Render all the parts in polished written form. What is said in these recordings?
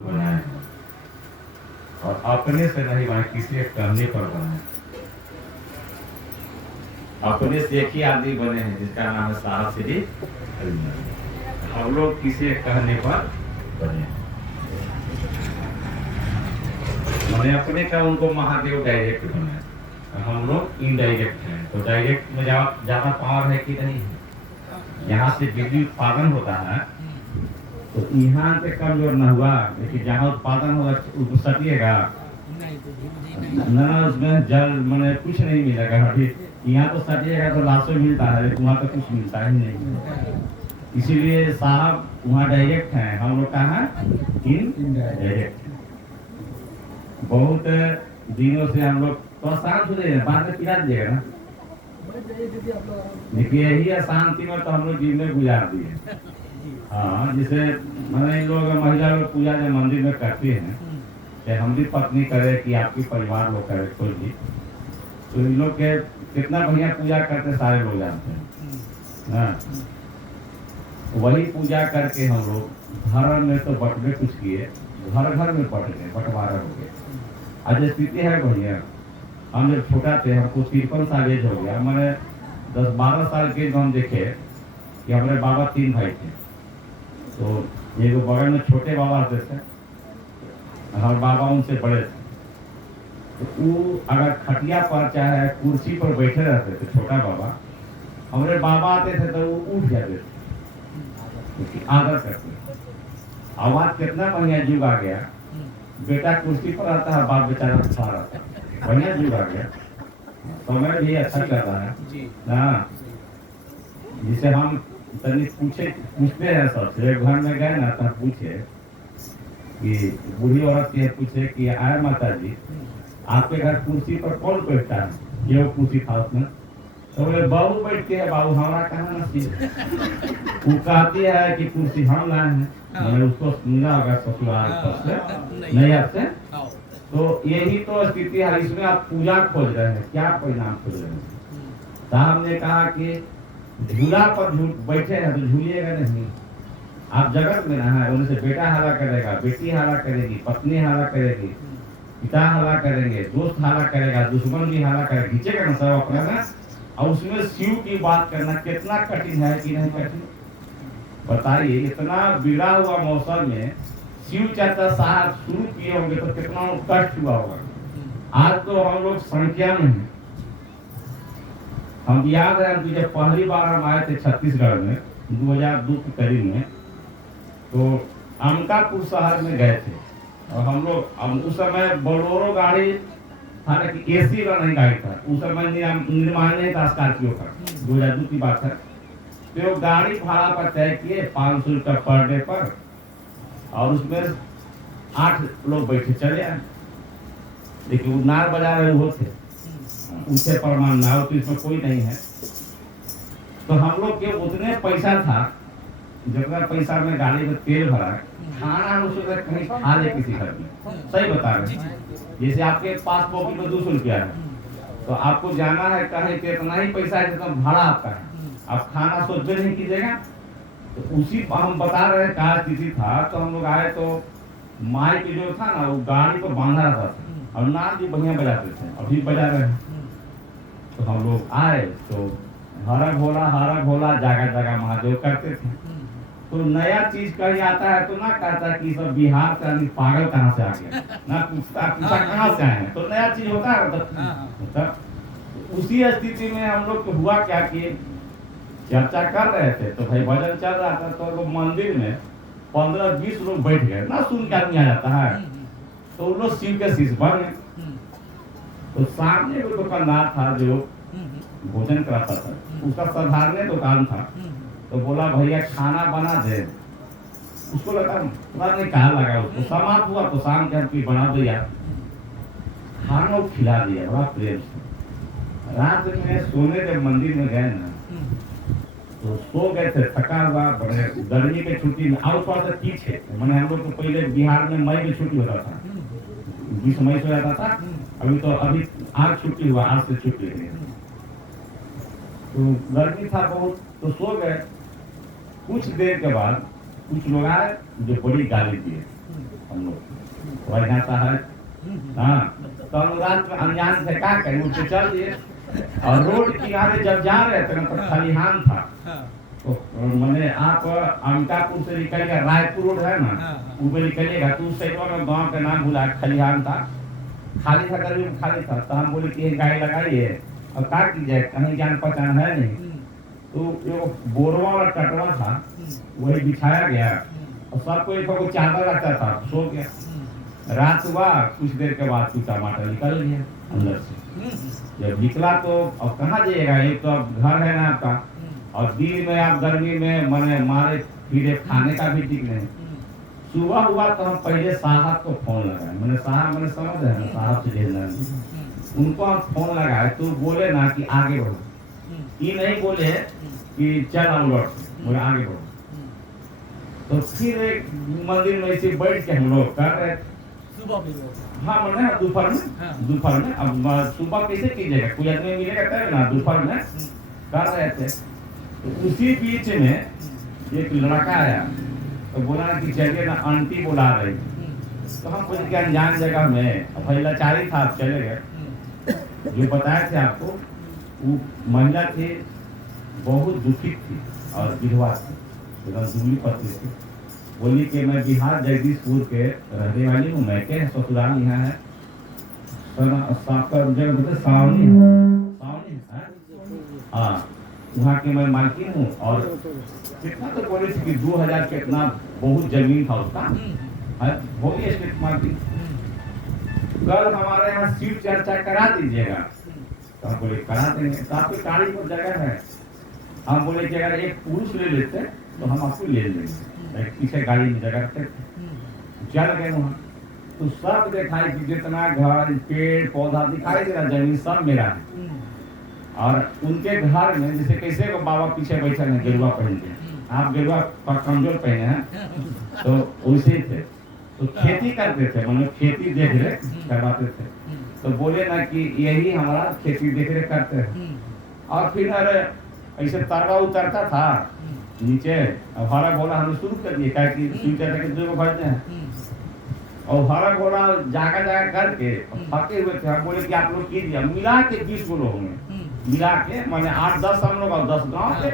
बनाए हैं और अपने से नहीं बनाए, किसी के कहने पर बनाए। अपने से एक ही आदमी बने हैं जिसका नाम है साहब श्री हरिमंदिर। हम लोग किसी के कहने पर बने हैं। मैंने अपने का उनको महादेव डायरेक्ट बनाया, हम लोग इनडायरेक्ट हैं। तो डायरेक्ट में ज्यादा पावर है कि नहीं है। यहाँ से बिजली उत्पादन होता है तो यहाँ पे कमजोर न हुआ, लेकिन जहाँ उत्पादन होगा उसको सटिएगा ना, उसमें जल मैंने कुछ नहीं मिलेगा। अभी यहाँ तो सटिएगा तो लाशों मिलता है, लेकिन वहाँ तो कुछ मिलता ही नहीं। इसीलिए साहब वहाँ डायरेक्ट हैं, हम लोग कहाँ इनडायरेक्ट। बहुत दिनों से हम लोग तो शांत हो जाए, बाद में पिला दीजिएगा ना। देखिए यही अशांति में तो हम लोग जीवन गुजार दिए। हाँ, जैसे मैंने लोग महिला लोग पूजा जो मंदिर में करते हैं, चाहे हम भी पत्नी करे कि आपकी परिवार लोग करे कोई भी, तो इन लोग के कितना बढ़िया पूजा करते सारे लोग जानते हैं। हाँ, वही पूजा करके हम लोग घर में तो बटवे कुछ किए, घर घर में बट गए, बंटवारा हो गए। आज स्थिति है बढ़िया। हम जब छोटा थे, हमको 53 साल एज हो गया, मैंने 10-12 साल के हम देखे कि हमारे बाबा 3 भाई थे। तो ये जो बगल में छोटे बाबा आते थे, हमारे बाबा उनसे बड़े थे, तो वो अगर खटिया पर चाहे कुर्सी पर बैठे रहते थे, छोटा बाबा, हमारे बाबा आते थे तो वो उठ जाते थे, आदर करते। आवाज कितना बढ़िया युग आ गया, बेटा कुर्सी पर आता है, बाप बेचारा खा रहा था, बढ़िया युग आ गया। समय भी अच्छा कर रहा है ना। जिसे हम पूछते हैं सबसे, घर में गए ना तो पूछे कि बूढ़ी औरत से पूछे कि आए माता जी, आपके घर कुर्सी पर कौन बैठता है? ये वो कुर्सी था उसमें, तो बोले बाबू बैठते हैं। बाबू हमारा कहाँ नसीब। वो कहती है कि कुर्सी हम लाए हैं। मैंने उसको सुना होगा ससुराल से, नहीं आपसे। तो यही तो स्थिति है। इसमें आप पूजा खोज रहे हैं, क्या परिणाम खोज रहे हैं? साहब ने कहा कि झूला पर बैठे हैं तो झूलिएगा नहीं। आप जगत में ना है, उनसे बेटा हाला करेगा, बेटी हाला करेगी, पत्नी हाला करेगी, पिता हाला करेंगे, दोस्त हाला करेगा, दुश्मन भी हाला करेगा, खींचेगा ना सब अपना ना। और उसमें शिव की बात करना कितना कठिन है कि नहीं कठिन बताइए। इतना बिगड़ा हुआ मौसम में शिव चर्चा साहब शुरू किए होंगे तो कितना कष्ट हुआ होगा। आज तो हम लोग संख्या में हैं। हम याद है कि जब पहली बार हम आए थे छत्तीसगढ़ में 2002 के करीब में, तो अंकापुर शहर में गए थे। और हम लोग उस समय बोलोरो गाड़ी था ना, कि एसी का नहीं गाड़ी था उस समय, निर्माण नहीं था स्कॉर्पियो का, 2002 की बात है। तो गाड़ी भाड़ा पर तय किए 500 रुपया पर डे पर, और उसमें 8 लोग बैठे चले आए। लेकिन वो नार बजा रहे वो थे, उसे प्रमाण ना हो तो इसमें कोई नहीं है। तो हम लोग के उतने पैसा था, जितना पैसा में गाड़ी में तेल भरा, खाना उसमें कहीं खा ले किसी घर में। सही बता रहे हैं। जैसे आपके पास पॉकेट में 200 रुपया है, तो आपको जाना है कहीं पे, इतना ही पैसा है जितना भाड़ा आपका है, आप खाना सोच नहीं कीजिएगा। तो उसी हम बता रहे क्या स्थिति था। तो हम लोग आए तो माइक जो था ना, वो गाड़ी पर बांधा रहता था, और नाम भी बढ़िया बजाते थे, अभी बजा रहे हैं। तो हम लोग आए तो हरा भोला जागा जागा महादेव करते थे। तो नया चीज कहीं आता है तो ना कहता कि सब बिहार का पागल कहाँ से आ गया, ना पूछता कहाँ से आए हैं। तो नया चीज होता है मतलब। उसी स्थिति में हम लोग हुआ क्या कि चर्चा कर रहे थे, तो भाई भजन चल रहा था, तो मंदिर में 15-20 लोग बैठ गए ना, सुन के आदमी आ जाता है। तो उन लोग शिव के शिष्य बन गए। तो सामने वो दुकानदार था जो भोजन कराता था, उसका साधारण दुकान था। तो बोला भैया खाना बना दे। उसको लगा पता नहीं कहाँ लगा, उसको समाप्त हुआ तो शाम के हमकी बना दो यार। खाना खिला दिया बड़ा प्रेम से। रात में सोने जब मंदिर में गए ना, तो सो गए थे, थका हुआ, बड़े गर्मी के छुट्टी में आउट पास पीछे मैंने, हम लोग तो पहले बिहार में मई में छुट्टी होता था, 20 मई से जाता था। अभी आज छुट्टी हुआ, आज से छुट्टी हुई। तो गर्मी था बहुत, तो सो गए। कुछ देर के बाद कुछ लोग आए जो बड़ी गाली दिए। हम लोग बढ़िया सा है। हाँ, तो हम रात में अनजान से क्या करें, उठ के चल दिए और रोड किनारे जब जा रहे थे ना तो खलिहान था। तो मैंने आप अंकापुर से निकलिएगा, रायपुर रोड है ना, ऊपर निकलिएगा तो उस साइड में गाँव का नाम भूला, खलिहान था, खाली था, करीब खाली था। तो हम बोले कि गाड़ी लगाइए और क्या कीजिए, कहीं जान पहचान है नहीं। तो वो बोरवा वाला टटवा था, वही बिछाया गया और सबको एक चादर रखता था, सो गया। रात हुआ, कुछ देर के बाद तो टमाटर निकल गया अंदर से। जब निकला तो अब कहाँ जाइएगा, एक तो अब घर है ना आपका, और दिन में आप गर्मी में मैंने मारे फिर खाने का भी ठीक नहीं। सुबह हुआ तो हम पहले साहब को फोन लगाए, मैंने साहब, मैंने समझ रहे हैं साहब से भेजना, उनको हम फोन लगाए तो बोले ना कि आगे बढ़ो, ये नहीं बोले कि चल हम लौट, बोले आगे बढ़ो। तो फिर एक मंदिर में ऐसे बैठ के हम लोग कर रहे थे हाँ मैंने दोपहर में अब सुबह कैसे कीजिएगा, कोई आदमी मिलेगा तब ना, दोपहर में कर रहे थे। तो उसी बीच में एक लड़का आया तो बोला कि चलिए ना, आंटी बुला रही थी। तो हम कुछ के अनजान जगह में भाई लाचारी था, आप चले गए। जो बताए थे आपको, वो महिला थी, बहुत दुखित थी और विधवा थी, दूरी पत्नी थी। बोली कि मैं बिहार जगदीशपुर के रहने वाली हूँ, मैं के ससुराल यहाँ है सावनी है, हाँ वहाँ की मैं मालकिन हूँ। और कितना तो बोले कि 2000 कितना बहुत जमीन था उसका, हो गया स्टेट मालकिन। कल हमारे यहाँ सीट चर्चा करा दीजिएगा। तो हम बोले करा देंगे, तो आपकी गाड़ी पर जगह है। हम बोले कि अगर एक पुरुष ले लेते तो हम आपको ले लेंगे, पीछे गाड़ी में जगह थे। चल गए वहाँ तो सब दिखाई कि जितना घर पेड़ पौधा दिखाई दे रहा, जमीन सब मेरा है। और उनके घर में जैसे कैसे वो बाबा पीछे बैठे हैं गेरुआ पहन के, आप गेरुआ कमजोर पहने हैं तो वैसे थे। तो खेती करते थे, मतलब खेती देख रेख करवाते थे। तो बोले ना कि यही हमारा खेती देख रेख करते हैं। और फिर अरे ऐसे तरवा उतरता था नीचे, अब हरा घोड़ा हमने शुरू कर दिए, क्या कि स्वीटर के 2 बजते हैं और हरा घोड़ा जागा जागा करके थके हुए थे। हम बोले कि आप लोग कीजिए, मिला के 20 लोग होंगे, मिला के मैंने 8-10 हम लोग और 10 गाँव के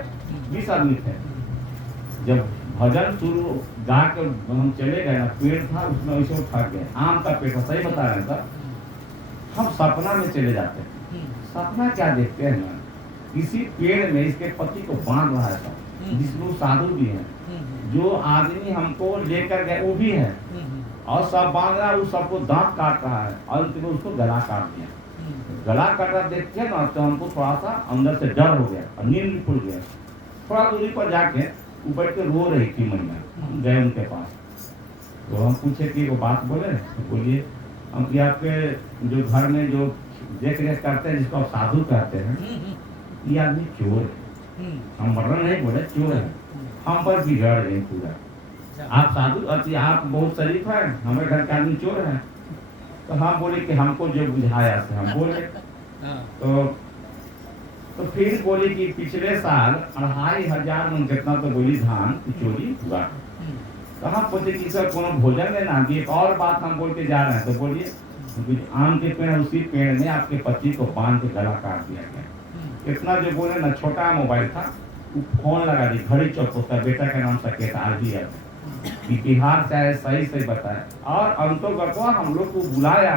20 आदमी थे। जब भजन शुरू गा के हम चले गए ना, पेड़ था उसमें वैसे उठा गए, आम का पेड़ था, सही बता रहे था। हम सपना में चले जाते, सपना क्या देखते हैं ना, किसी पेड़ में इसके पति को बांध रहा था, जिसमें साधु भी है, जो आदमी हमको लेकर गए वो भी है, और सब बांध रहा है, वो सबको दांत काट रहा है, और अंत में उसको गला काट दिया। गला काटा देख के ना तो हमको थोड़ा सा अंदर से डर हो गया और नींद भी खुल गया। थोड़ा दूरी पर जाके वो बैठ के रो रही थी महिला, गए उनके पास। तो हम पूछे कि वो बात बोले, तो बोलिए हम कि आपके जो घर में जो देख रेख करते हैं, जिसको आप साधु कहते हैं, ये आदमी चोर है। हम मरण नहीं बोले, चोर है, हम पर बिगड़ गए पूरा। आप साधु, आप बहुत शरीफ है, हमारे घर के आदमी चोर है। तो हम बोले कि हमको जो बुझाया से हम बोले। तो फिर बोले कि पिछले साल 2500 मन कितना तो बोली धान चोरी हुआ। तो हम पूछे कि सर कोनो भोजन लेना, एक और बात हम बोल के जा रहे हैं। तो बोलिए आम के पेड़, उसी पेड़ में आपके पति को बांध के गला काट दिया गया। इतना जो बोले ना, छोटा मोबाइल था, वो फोन लगा दी, घड़ी चौक, उसका बेटा का नाम सकेत आरजी है, बिहार से आए, सही बताया। और अंतोगतवा हम लोग को बुलाया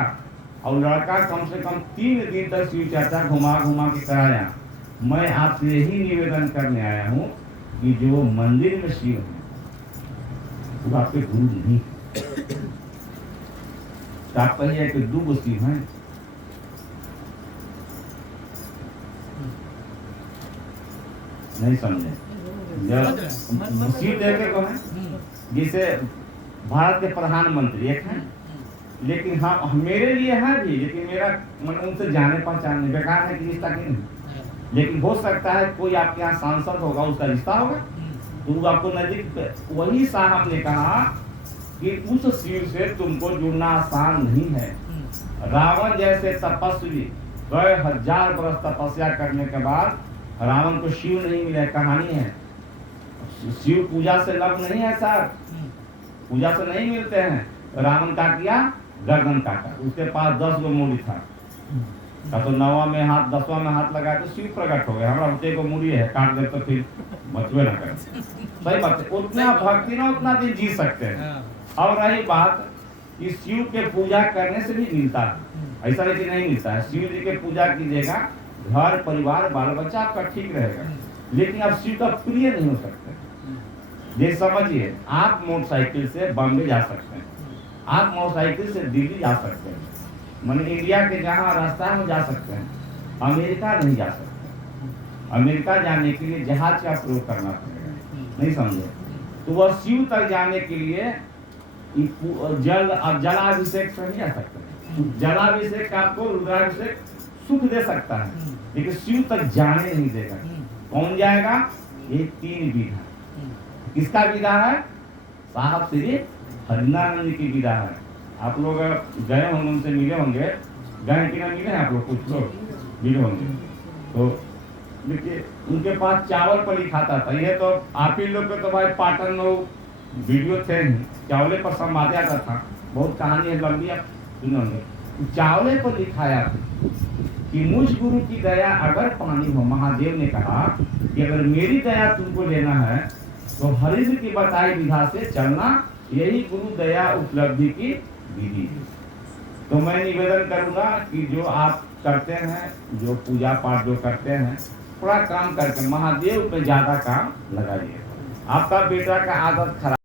और लड़का कम से कम 3 दिन तक शिव चर्चा घुमा के कराया। मैं आपसे यही निवेदन करने आया हूँ कि जो मंदिर में शिव है वो आपके गुरु नहीं, आप कहिए कि 2 शिव हैं। नहीं समझे, जब शिव देखे को है, जैसे भारत के प्रधानमंत्री एक हैं, लेकिन हाँ मेरे लिए है भी, लेकिन मेरा मन उनसे जाने पहचाने बेकार है कि रिश्ता क्यों नहीं। लेकिन हो सकता है कोई आपके यहाँ सांसद होगा, उसका रिश्ता होगा, तो वो आपको नजदीक। वही साहब ने कहा कि उस शिव से तुमको जुड़ना आसान नहीं है। रावण जैसे तपस्वी कई 1000 वर्ष तपस्या करने के बाद रावण को शिव नहीं मिला, कहानी है। शिव पूजा से लव नहीं है सर, पूजा से नहीं मिलते हैं। रावण का किया गर्दन काटा, उसके पास 10 गो मूड़ी था, का तो 9वां में हाथ 10वां में हाथ लगा तो शिव प्रकट हो गए, हमारा होते को मूड़ी है काट दे तो फिर बचवे ना करे। सही बात है, उतना भक्ति ना उतना दिन जी सकते हैं। और रही बात कि शिव के पूजा करने से भी मिलता है, ऐसा नहीं कि नहीं मिलता है। शिव जी के पूजा कीजिएगा, घर परिवार बाल बच्चा आपका ठीक रहेगा, लेकिन आप शिव का प्रिय नहीं हो सकते। ये समझिए, आप मोटरसाइकिल से बॉम्बे जा सकते हैं, आप मोटरसाइकिल से दिल्ली जा सकते हैं, माने इंडिया के जहाँ रास्ता में जा सकते हैं, अमेरिका नहीं जा सकते। अमेरिका जाने के लिए जहाज का प्रयोग करना पड़ेगा, नहीं समझे? तो वह शिव तक जाने के लिए जलाभिषेक से नहीं जा सकते। जलाभिषेक आपको रुद्राभिषेक सुख दे सकता है, लेकिन शिव तक जाने नहीं देगा। कौन जाएगा? ये 3 विधा। किसका विधा है? साहब श्री हरिनारायण जी की विधा है। आप लोग गए होंगे, उनसे मिले होंगे, गए कि ना मिले हैं आप लोग? कुछ लोग मिले होंगे। तो देखिए, उनके पास चावल पर लिखा था, ये तो आप ही लोग के तो भाई पाटन में वीडियो थे, चावले पर संवाद आता था, बहुत कहानी है लंबी, आप सुनोगे। चावले पर लिखाया कि मुझ गुरु की दया अगर पानी हो। महादेव ने कहा कि अगर मेरी दया तुमको लेना है तो हरिद्र की बताई विधा से चलना, यही गुरु दया उपलब्धि की विधि है। तो मैं निवेदन करूंगा कि जो आप करते हैं, जो पूजा पाठ जो करते हैं, थोड़ा काम करके महादेव पे ज्यादा काम लगाइए। आपका बेटा का आदत खराब